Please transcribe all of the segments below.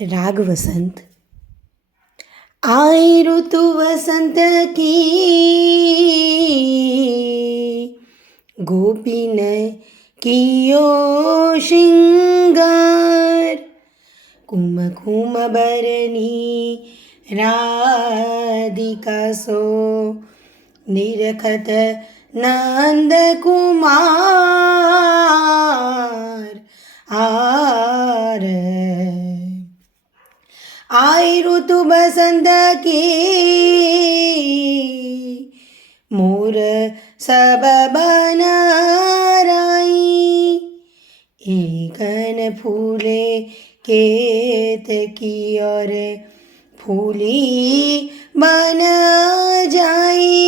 राग वसंत। आई ऋतु वसंत की, गोपी ने कियो श्रृंगार। कुमकुम बरनी राधिका सो, निरखत नंद कुमार। आई ऋतु बसंत की, मोर सब बनाराई। एकन फूले केत की और फूली बन जाई।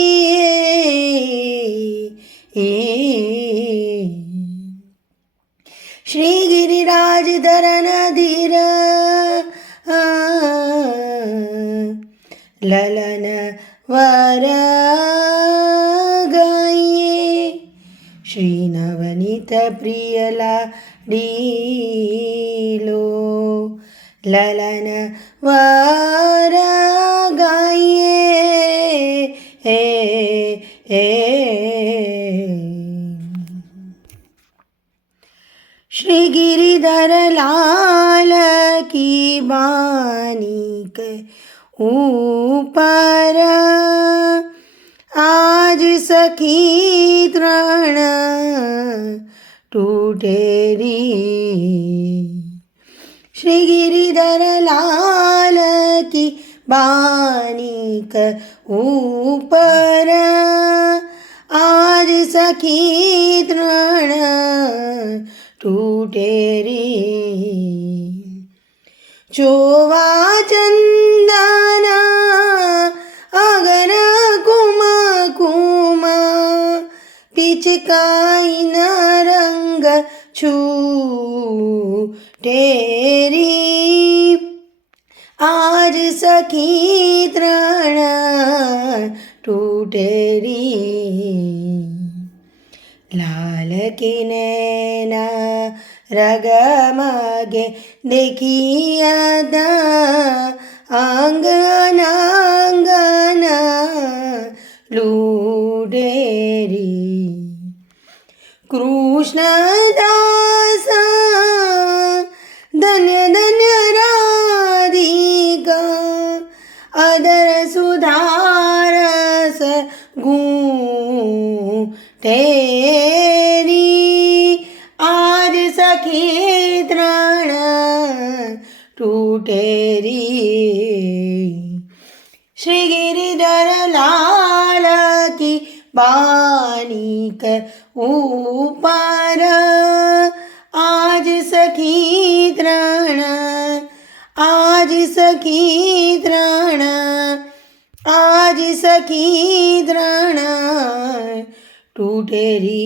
श्री गिरिराज धरन धीर, ललन वर गाइए। श्री नवनीत प्रिय लाडीलो, ललन वर गाइए। श्री गिरिधर लाल की बानी के ऊपर, आज सखी तृण टूटेरी। श्री गिरिधर लाल की बानी के ऊपर, आज सखी तृण टूटेरी। चोवा चंदना अगर कुम पिचकाई न रंग छूटेरी। आज सखी तृण टूटेरी। लाल की नैना रगमगे देखिया आंगना लूडेरी। कृष्ण दास धन्य धन्य राधिका, अदर सुधारस गूंटेरी। आज सखी तृण टूटेरी। श्री गिरिधर लाल की बानी के ऊपर, आज सखी तृण, आज सखी तृण, आज सखी तृण टूटेरी।